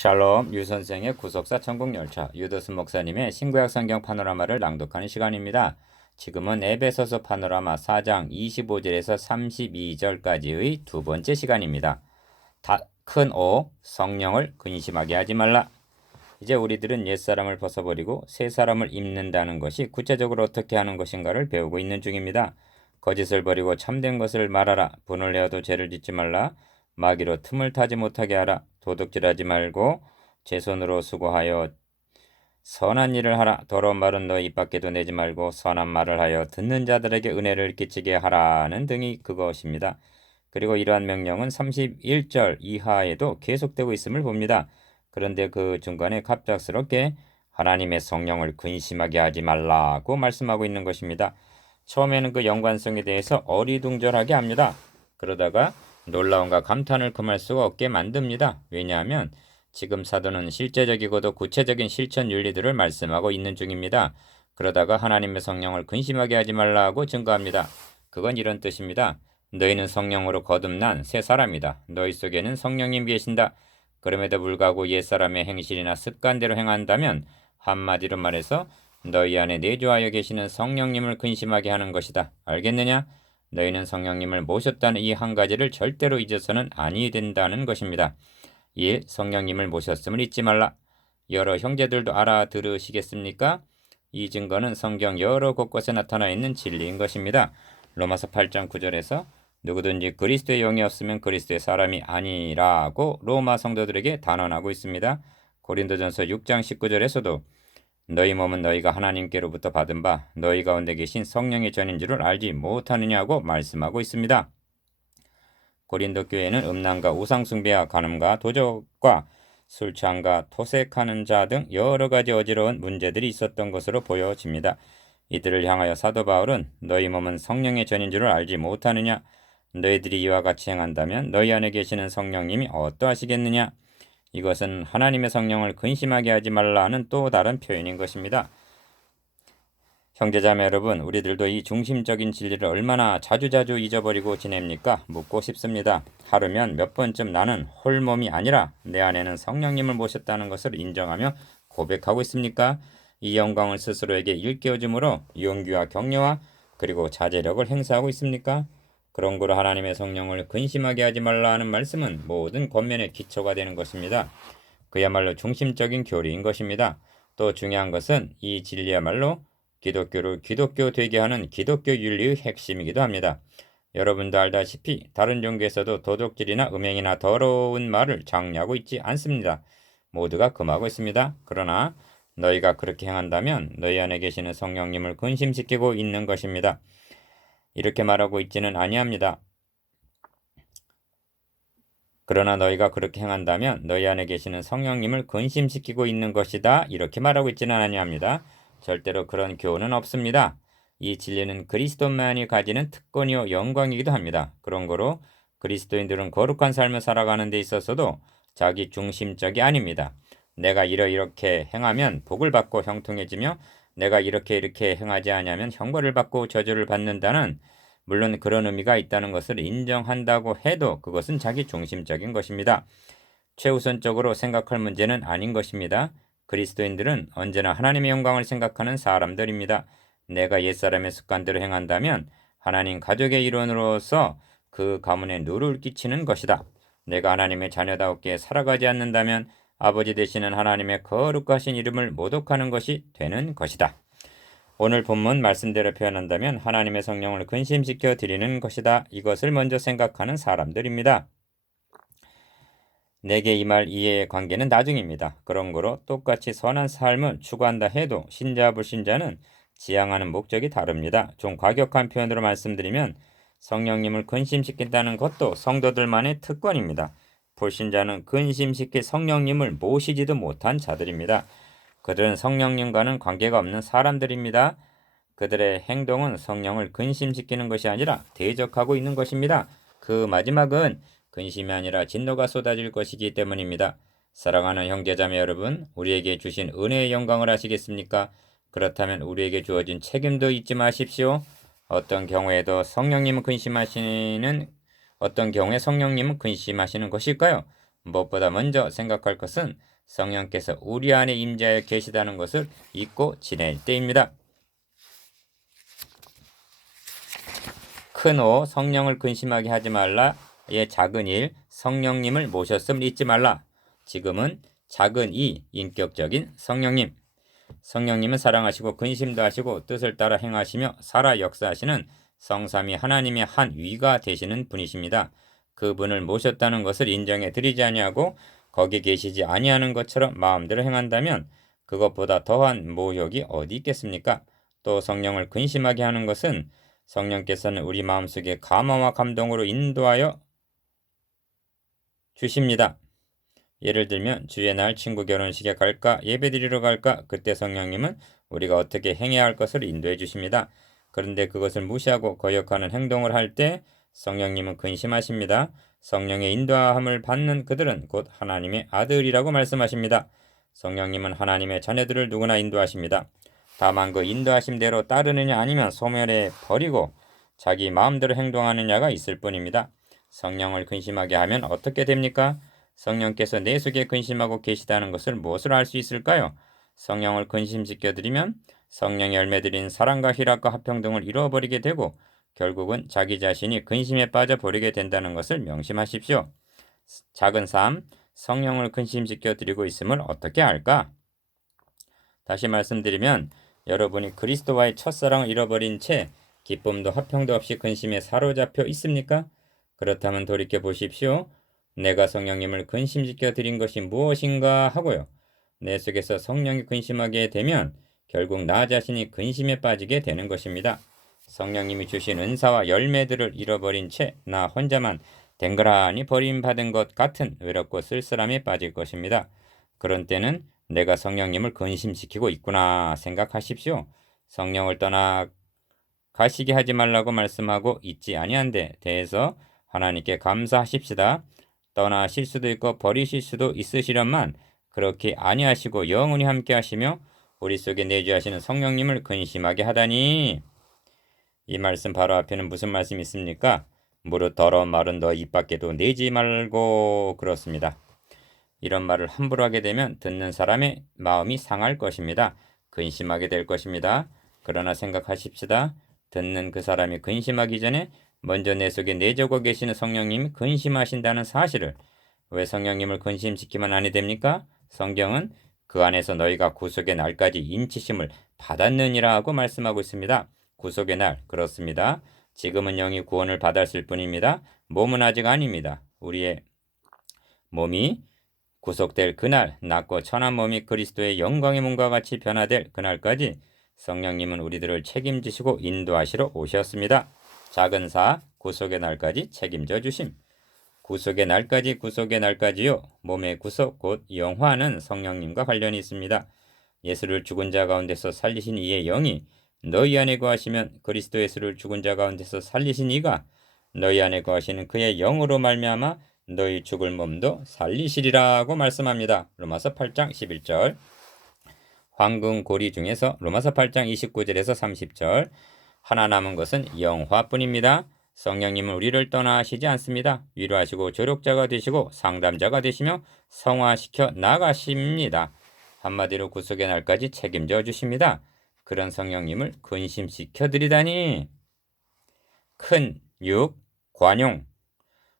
샬롬 유 선생의 구속사 천국열차 유도스 목사님의 신구약 성경 파노라마를 낭독하는 시간입니다. 지금은 에베소서 파노라마 4장 25절에서 32절까지의 두 번째 시간입니다. 큰 O, 성령을 근심하게 하지 말라. 이제 우리들은 옛사람을 벗어버리고 새 사람을 입는다는 것이 구체적으로 어떻게 하는 것인가를 배우고 있는 중입니다. 거짓을 버리고 참된 것을 말하라. 분을 내어도 죄를 짓지 말라. 마귀로 틈을 타지 못하게 하라. 도둑질하지 말고 제 손으로 수고하여 선한 일을 하라. 더러운 말은 너 입 밖에도 내지 말고 선한 말을 하여 듣는 자들에게 은혜를 끼치게 하라는 등이 그것입니다. 그리고 이러한 명령은 31절 이하에도 계속되고 있음을 봅니다. 그런데 그 중간에 갑작스럽게 하나님의 성령을 근심하게 하지 말라고 말씀하고 있는 것입니다. 처음에는 그 연관성에 대해서 어리둥절하게 합니다. 그러다가 놀라움과 감탄을 금할 수가 없게 만듭니다. 왜냐하면 지금 사도는 실제적이고도 구체적인 실천 윤리들을 말씀하고 있는 중입니다. 그러다가 하나님의 성령을 근심하게 하지 말라고 증거합니다. 그건 이런 뜻입니다. 너희는 성령으로 거듭난 새 사람이다. 너희 속에는 성령님 계신다. 그럼에도 불구하고 옛사람의 행실이나 습관대로 행한다면 한마디로 말해서 너희 안에 내주하여 계시는 성령님을 근심하게 하는 것이다. 알겠느냐? 너희는 성령님을 모셨다는 이 한 가지를 절대로 잊어서는 아니 된다는 것입니다. 1. 성령님을 모셨음을 잊지 말라. 여러 형제들도 알아들으시겠습니까? 이 증거는 성경 여러 곳곳에 나타나 있는 진리인 것입니다. 로마서 8장 9절에서 누구든지 그리스도의 영이 없으면 그리스도의 사람이 아니라고 로마 성도들에게 단언하고 있습니다. 고린도전서 6장 19절에서도 너희 몸은 너희가 하나님께로부터 받은 바 너희 가운데 계신 성령의 전인 줄을 알지 못하느냐고 말씀하고 있습니다. 고린도 교회는 음란과 우상숭배와 간음과 도적과 술 취함과 토색하는 자 등 여러 가지 어지러운 문제들이 있었던 것으로 보여집니다. 이들을 향하여 사도 바울은 너희 몸은 성령의 전인 줄을 알지 못하느냐? 너희들이 이와 같이 행한다면 너희 안에 계시는 성령님이 어떠하시겠느냐? 이것은 하나님의 성령을 근심하게 하지 말라는 또 다른 표현인 것입니다. 형제자매 여러분, 우리들도 이 중심적인 진리를 얼마나 자주자주 잊어버리고 지냅니까? 묻고 싶습니다. 하루면 몇 번쯤 나는 홀몸이 아니라 내 안에는 성령님을 모셨다는 것을 인정하며 고백하고 있습니까? 이 영광을 스스로에게 일깨워줌으로 용기와 격려와 그리고 자제력을 행사하고 있습니까? 그런 거로 하나님의 성령을 근심하게 하지 말라 하는 말씀은 모든 권면의 기초가 되는 것입니다. 그야말로 중심적인 교리인 것입니다. 또 중요한 것은 이 진리야말로 기독교를 기독교 되게 하는 기독교 윤리의 핵심이기도 합니다. 여러분도 알다시피 다른 종교에서도 도둑질이나 음행이나 더러운 말을 장려하고 있지 않습니다. 모두가 금하고 있습니다. 그러나 너희가 그렇게 행한다면 너희 안에 계시는 성령님을 근심시키고 있는 것입니다. 이렇게 말하고 있지는 아니합니다. 그러나 너희가 그렇게 행한다면 너희 안에 계시는 성령님을 근심시키고 있는 것이다. 이렇게 말하고 있지는 아니합니다. 절대로 그런 교훈은 없습니다. 이 진리는 그리스도만이 가지는 특권이요 영광이기도 합니다. 그런 거로 그리스도인들은 거룩한 삶을 살아가는 데 있어서도 자기 중심적이 아닙니다. 내가 이렇게 행하면 복을 받고 형통해지며 내가 이렇게 행하지 않으면 형벌을 받고 저주를 받는다는 물론 그런 의미가 있다는 것을 인정한다고 해도 그것은 자기 중심적인 것입니다. 최우선적으로 생각할 문제는 아닌 것입니다. 그리스도인들은 언제나 하나님의 영광을 생각하는 사람들입니다. 내가 옛사람의 습관대로 행한다면 하나님 가족의 일원으로서 그 가문에 누를 끼치는 것이다. 내가 하나님의 자녀다웠게 살아가지 않는다면 아버지 되시는 하나님의 거룩하신 이름을 모독하는 것이 되는 것이다. 오늘 본문 말씀대로 표현한다면 하나님의 성령을 근심시켜 드리는 것이다. 이것을 먼저 생각하는 사람들입니다. 내게 이 말 이해의 관계는 나중입니다. 그런 거로 똑같이 선한 삶을 추구한다 해도 신자 불신자는 지향하는 목적이 다릅니다. 좀 과격한 표현으로 말씀드리면 성령님을 근심시킨다는 것도 성도들만의 특권입니다. 불신자는 근심시킬 성령님을 모시지도 못한 자들입니다. 그들은 성령님과는 관계가 없는 사람들입니다. 그들의 행동은 성령을 근심시키는 것이 아니라 대적하고 있는 것입니다. 그 마지막은 근심이 아니라 진노가 쏟아질 것이기 때문입니다. 사랑하는 형제자매 여러분, 우리에게 주신 은혜의 영광을 아시겠습니까? 그렇다면 우리에게 주어진 책임도 잊지 마십시오. 어떤 경우에 성령님은 근심하시는 것일까요? 무엇보다 먼저 생각할 것은 성령께서 우리 안에 임재하여 계시다는 것을 잊고 지낼 때입니다. 큰 O 성령을 근심하게 하지 말라의 작은 일 성령님을 모셨음을 잊지 말라. 지금은 작은 이 인격적인 성령님. 성령님은 사랑하시고 근심도 하시고 뜻을 따라 행하시며 살아 역사하시는 성삼위 하나님의 한 위가 되시는 분이십니다. 그분을 모셨다는 것을 인정해 드리지 아니하고 거기 계시지 아니하는 것처럼 마음대로 행한다면 그것보다 더한 모욕이 어디 있겠습니까? 또 성령을 근심하게 하는 것은 성령께서는 우리 마음속에 감화와 감동으로 인도하여 주십니다. 예를 들면 주의 날 친구 결혼식에 갈까 예배드리러 갈까 그때 성령님은 우리가 어떻게 행해야 할 것을 인도해 주십니다. 그런데 그것을 무시하고 거역하는 행동을 할 때 성령님은 근심하십니다. 성령의 인도함을 받는 그들은 곧 하나님의 아들이라고 말씀하십니다. 성령님은 하나님의 자녀들을 누구나 인도하십니다. 다만 그 인도하심대로 따르느냐 아니면 소멸해 버리고 자기 마음대로 행동하느냐가 있을 뿐입니다. 성령을 근심하게 하면 어떻게 됩니까? 성령께서 내 속에 근심하고 계시다는 것을 무엇으로 알 수 있을까요? 성령을 근심시켜드리면 성령의 열매들인 사랑과 희락과 화평 등을 잃어버리게 되고 결국은 자기 자신이 근심에 빠져버리게 된다는 것을 명심하십시오. 작은 삶, 성령을 근심시켜드리고 있음을 어떻게 알까? 다시 말씀드리면 여러분이 그리스도와의 첫사랑을 잃어버린 채 기쁨도 화평도 없이 근심에 사로잡혀 있습니까? 그렇다면 돌이켜 보십시오. 내가 성령님을 근심시켜 드린 것이 무엇인가 하고요. 내 속에서 성령이 근심하게 되면 결국 나 자신이 근심에 빠지게 되는 것입니다. 성령님이 주신 은사와 열매들을 잃어버린 채 나 혼자만 댕그라니 버림받은 것 같은 외롭고 쓸쓸함에 빠질 것입니다. 그런 때는 내가 성령님을 근심시키고 있구나 생각하십시오. 성령을 떠나 가시게 하지 말라고 말씀하고 있지 아니한 데 대해서 하나님께 감사하십시다. 떠나실 수도 있고 버리실 수도 있으시련만 그렇게 아니하시고 영원히 함께 하시며 우리 속에 내주하시는 성령님을 근심하게 하다니. 이 말씀 바로 앞에는 무슨 말씀이 있습니까? 무릇 더러운 말은 너 입 밖에도 내지 말고 그렇습니다. 이런 말을 함부로 하게 되면 듣는 사람의 마음이 상할 것입니다. 근심하게 될 것입니다. 그러나 생각하십시다. 듣는 그 사람이 근심하기 전에 먼저 내 속에 내주고 계시는 성령님이 근심하신다는 사실을. 왜 성령님을 근심시키면 아니 됩니까? 성경은 그 안에서 너희가 구속의 날까지 인치심을 받았느니라고 말씀하고 있습니다. 구속의 날, 그렇습니다. 지금은 영이 구원을 받았을 뿐입니다. 몸은 아직 아닙니다. 우리의 몸이 구속될 그날, 낫고 천한 몸이 그리스도의 영광의 몸과 같이 변화될 그날까지 성령님은 우리들을 책임지시고 인도하시러 오셨습니다. 작은 사, 구속의 날까지 책임져 주심. 구속의 날까지요. 몸의 구속, 곧 영화는 성령님과 관련이 있습니다. 예수를 죽은 자 가운데서 살리신 이의 영이 너희 안에 거하시면 그리스도 예수를 죽은 자 가운데서 살리신 이가 너희 안에 거하시는 그의 영으로 말미암아 너희 죽을 몸도 살리시리라고 말씀합니다. 로마서 8장 11절. 황금고리 중에서 로마서 8장 29절에서 30절. 하나 남은 것은 영화뿐입니다. 성령님은 우리를 떠나시지 않습니다. 위로하시고 조력자가 되시고 상담자가 되시며 성화시켜 나가십니다. 한마디로 구속의 날까지 책임져 주십니다. 그런 성령님을 근심시켜 드리다니. 큰 육, 관용.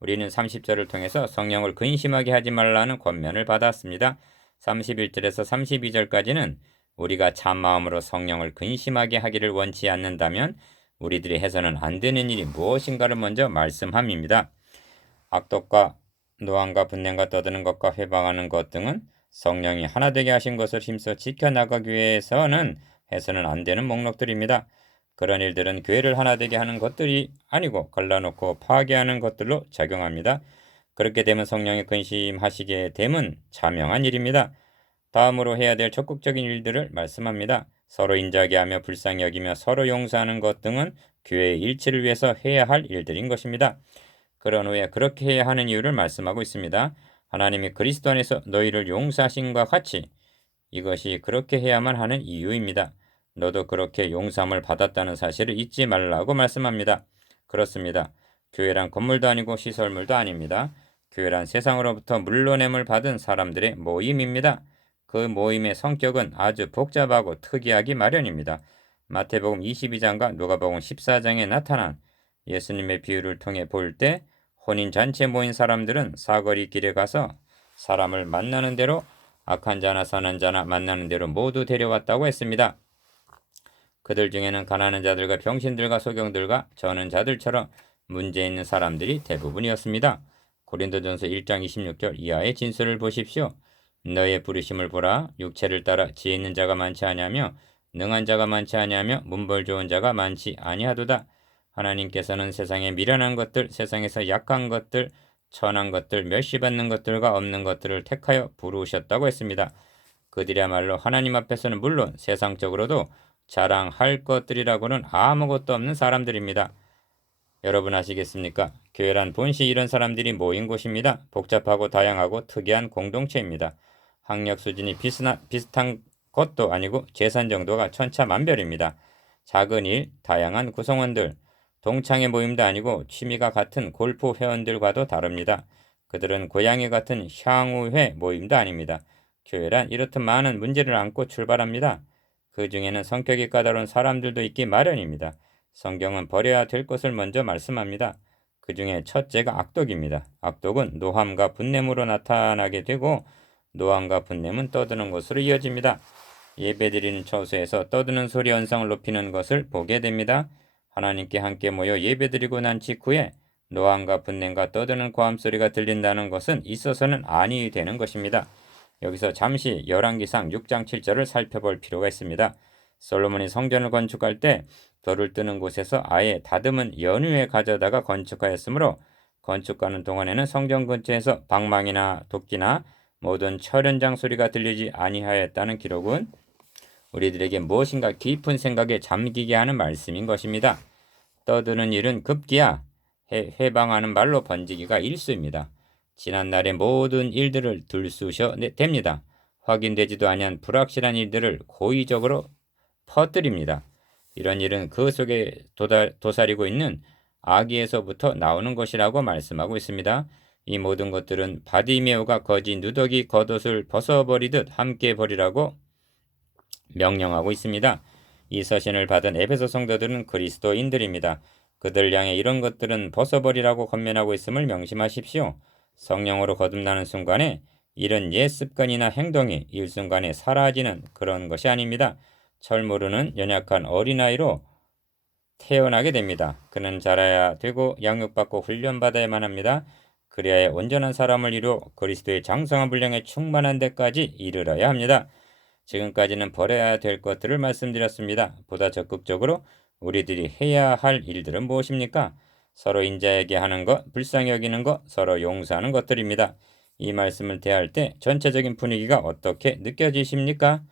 우리는 30절을 통해서 성령을 근심하게 하지 말라는 권면을 받았습니다. 31절에서 32절까지는 우리가 참마음으로 성령을 근심하게 하기를 원치 않는다면 우리들이 해서는 안 되는 일이 무엇인가를 먼저 말씀함입니다. 악독과 노함과 분냄과 떠드는 것과 회방하는 것 등은 성령이 하나 되게 하신 것을 힘써 지켜나가기 위해서는 해서는 안 되는 목록들입니다. 그런 일들은 교회를 하나 되게 하는 것들이 아니고 갈라놓고 파괴하는 것들로 작용합니다. 그렇게 되면 성령이 근심하시게 됨은 자명한 일입니다. 다음으로 해야 될 적극적인 일들을 말씀합니다. 서로 인자하게 하며 불쌍히 여기며 서로 용서하는 것 등은 교회의 일치를 위해서 해야 할 일들인 것입니다. 그런 후에 그렇게 해야 하는 이유를 말씀하고 있습니다. 하나님이 그리스도 안에서 너희를 용서하신과 같이 이것이 그렇게 해야만 하는 이유입니다. 너도 그렇게 용서함을 받았다는 사실을 잊지 말라고 말씀합니다. 그렇습니다. 교회란 건물도 아니고 시설물도 아닙니다. 교회란 세상으로부터 물러냄을 받은 사람들의 모임입니다. 그 모임의 성격은 아주 복잡하고 특이하기 마련입니다. 마태복음 22장과 누가복음 14장에 나타난 예수님의 비유를 통해 볼 때 혼인잔치에 모인 사람들은 사거리 길에 가서 사람을 만나는 대로 악한 자나 선한 자나 만나는 대로 모두 데려왔다고 했습니다. 그들 중에는 가난한 자들과 병신들과 소경들과 저는 자들처럼 문제 있는 사람들이 대부분이었습니다. 고린도전서 1장 26절 이하의 진술을 보십시오. 너의 부르심을 보라. 육체를 따라 지혜 있는 자가 많지 아니하며 능한 자가 많지 아니하며 문벌 좋은 자가 많지 아니하도다. 하나님께서는 세상에 미련한 것들, 세상에서 약한 것들, 천한 것들, 멸시받는 것들과 없는 것들을 택하여 부르셨다고 했습니다. 그들이야말로 하나님 앞에서는 물론 세상적으로도 자랑할 것들이라고는 아무것도 없는 사람들입니다. 여러분 아시겠습니까? 교회란 본시 이런 사람들이 모인 곳입니다. 복잡하고 다양하고 특이한 공동체입니다. 학력 수준이 비슷한 것도 아니고 재산 정도가 천차만별입니다. 작은 일, 다양한 구성원들, 동창회 모임도 아니고 취미가 같은 골프 회원들과도 다릅니다. 그들은 고양이 같은 향후회 모임도 아닙니다. 교회란 이렇듯 많은 문제를 안고 출발합니다. 그 중에는 성격이 까다로운 사람들도 있기 마련입니다. 성경은 버려야 될 것을 먼저 말씀합니다. 그 중에 첫째가 악독입니다. 악독은 노함과 분냄으로 나타나게 되고 노함과 분냄은 떠드는 것으로 이어집니다. 예배드리는 처소에서 떠드는 소리 언성을 높이는 것을 보게 됩니다. 하나님께 함께 모여 예배드리고 난 직후에 노함과 분냄과 떠드는 고함 소리가 들린다는 것은 있어서는 아니 되는 것입니다. 여기서 잠시 열왕기상 6장 7절을 살펴볼 필요가 있습니다. 솔로몬이 성전을 건축할 때 돌을 뜨는 곳에서 아예 다듬은 연유에 가져다가 건축하였으므로 건축하는 동안에는 성전 근처에서 방망이나 도끼나 모든 철연장 소리가 들리지 아니하였다는 기록은 우리들에게 무엇인가 깊은 생각에 잠기게 하는 말씀인 것입니다. 떠드는 일은 급기야 해방하는 말로 번지기가 일수입니다. 지난날의 모든 일들을 들쑤셔 댑니다. 확인되지도 아니한 불확실한 일들을 고의적으로 퍼뜨립니다. 이런 일은 그 속에 도사리고 있는 아기에서부터 나오는 것이라고 말씀하고 있습니다. 이 모든 것들은 바디메오가 거지 누더기 겉옷을 벗어버리듯 함께 버리라고 명령하고 있습니다. 이 서신을 받은 에베소 성도들은 그리스도인들입니다. 그들 향해 이런 것들은 벗어버리라고 권면하고 있음을 명심하십시오. 성령으로 거듭나는 순간에 이런 옛 습관이나 행동이 일순간에 사라지는 그런 것이 아닙니다. 철 모르는 연약한 어린아이로 태어나게 됩니다. 그는 자라야 되고 양육받고 훈련받아야만 합니다. 그래야 온전한 사람을 이루어 그리스도의 장성한 분량에 충만한 데까지 이르러야 합니다. 지금까지는 버려야 될 것들을 말씀드렸습니다. 보다 적극적으로 우리들이 해야 할 일들은 무엇입니까? 서로 인자하게 하는 것, 불쌍히 여기는 것, 서로 용서하는 것들입니다. 이 말씀을 대할 때 전체적인 분위기가 어떻게 느껴지십니까?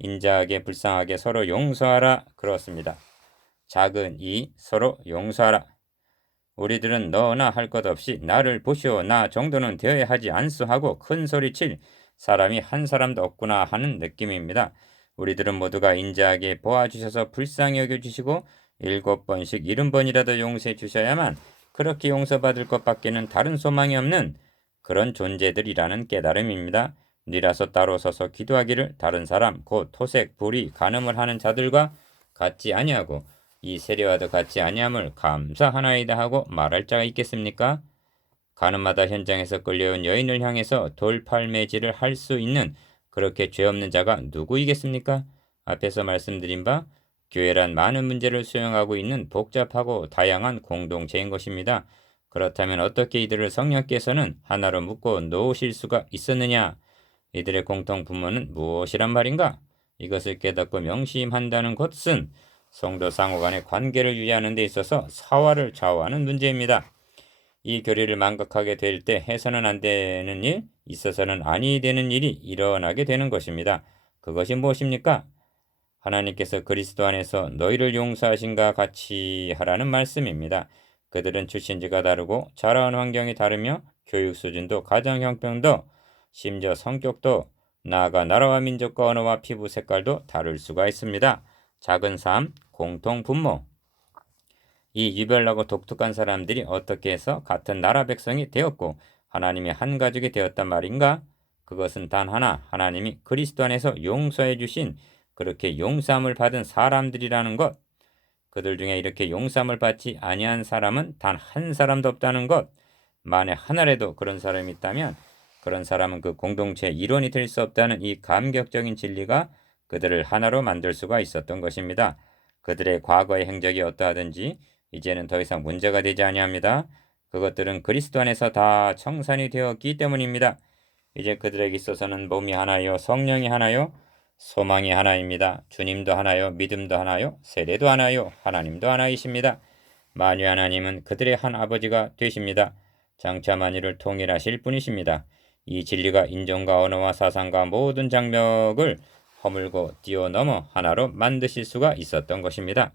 인자하게 불쌍하게 서로 용서하라 그렇습니다. 작은 이 서로 용서하라. 우리들은 너나 할 것 없이 나를 보시오 나 정도는 되어야 하지 않소 하고 큰 소리칠 사람이 한 사람도 없구나 하는 느낌입니다. 우리들은 모두가 인자하게 보아주셔서 불쌍히 여겨주시고 7번씩 70번이라도 용서해 주셔야만 그렇게 용서받을 것밖에는 다른 소망이 없는 그런 존재들이라는 깨달음입니다. 니라서 따로 서서 기도하기를 다른 사람 곧 토색, 불의, 간음을 하는 자들과 같지 아니하고 이 세례와도 같지 아니함을 감사하나이다 하고 말할 자가 있겠습니까? 가늠하다 현장에서 끌려온 여인을 향해서 돌팔매질을 할 수 있는 그렇게 죄 없는 자가 누구이겠습니까? 앞에서 말씀드린 바 교회란 많은 문제를 수용하고 있는 복잡하고 다양한 공동체인 것입니다. 그렇다면 어떻게 이들을 성령께서는 하나로 묶어 놓으실 수가 있었느냐? 이들의 공통 분모는 무엇이란 말인가? 이것을 깨닫고 명심한다는 것은 성도 상호 간의 관계를 유지하는 데 있어서 사활을 좌우하는 문제입니다. 이 교리를 망각하게 될 때 해서는 안 되는 일, 있어서는 아니 되는 일이 일어나게 되는 것입니다. 그것이 무엇입니까? 하나님께서 그리스도 안에서 너희를 용서하신가 같이 하라는 말씀입니다. 그들은 출신지가 다르고 자라온 환경이 다르며 교육 수준도 가정 형편도 심지어 성격도 나아가 나라와 민족과 언어와 피부 색깔도 다를 수가 있습니다. 작은 삶, 공통 분모. 이 유별나고 독특한 사람들이 어떻게 해서 같은 나라 백성이 되었고 하나님이 한 가족이 되었단 말인가? 그것은 단 하나, 하나님이 그리스도 안에서 용서해 주신 그렇게 용서함을 받은 사람들이라는 것. 그들 중에 이렇게 용서함을 받지 아니한 사람은 단 한 사람도 없다는 것. 만에 하나라도 그런 사람이 있다면 그런 사람은 그 공동체의 일원이 될 수 없다는 이 감격적인 진리가 그들을 하나로 만들 수가 있었던 것입니다. 그들의 과거의 행적이 어떠하든지 이제는 더 이상 문제가 되지 아니합니다. 그것들은 그리스도 안에서 다 청산이 되었기 때문입니다. 이제 그들에게 있어서는 몸이 하나요, 성령이 하나요, 소망이 하나입니다. 주님도 하나요, 믿음도 하나요, 세례도 하나요, 하나님도 하나이십니다. 만유 하나님은 그들의 한 아버지가 되십니다. 장차 만유를 통일하실 분이십니다. 이 진리가 인종과 언어와 사상과 모든 장벽을 허물고 뛰어넘어 하나로 만드실 수가 있었던 것입니다.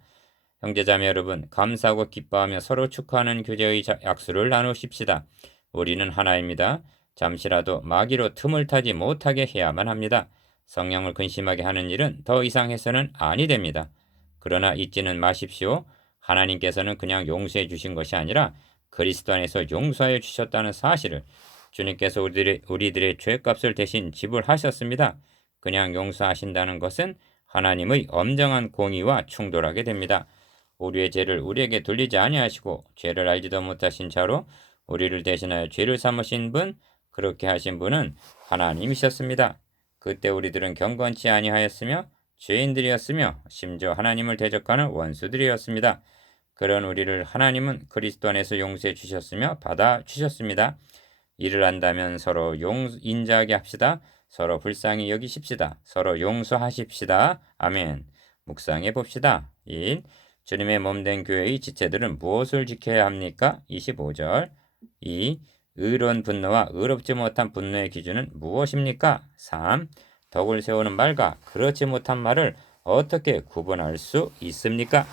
형제자매 여러분, 감사하고 기뻐하며 서로 축하하는 교제의 약수를 나누십시다. 우리는 하나입니다. 잠시라도 마귀로 틈을 타지 못하게 해야만 합니다. 성령을 근심하게 하는 일은 더 이상 해서는 아니 됩니다. 그러나 잊지는 마십시오. 하나님께서는 그냥 용서해 주신 것이 아니라 그리스도 안에서 용서해 주셨다는 사실을, 주님께서 우리들의 죄값을 대신 지불하셨습니다. 그냥 용서하신다는 것은 하나님의 엄정한 공의와 충돌하게 됩니다. 우리의 죄를 우리에게 돌리지 아니하시고 죄를 알지도 못하신 자로 우리를 대신하여 죄를 삼으신 분, 그렇게 하신 분은 하나님이셨습니다. 그때 우리들은 경건치 아니하였으며 죄인들이었으며 심지어 하나님을 대적하는 원수들이었습니다. 그런 우리를 하나님은 그리스도 안에서 용서해 주셨으며 받아 주셨습니다. 이를 안다면 서로 인자하게 합시다. 서로 불쌍히 여기십시다. 서로 용서하십시다. 아멘. 묵상해 봅시다. 1. 주님의 몸된 교회의 지체들은 무엇을 지켜야 합니까? 25절. 2. 의로운 분노와 의롭지 못한 분노의 기준은 무엇입니까? 3. 덕을 세우는 말과 그렇지 못한 말을 어떻게 구분할 수 있습니까?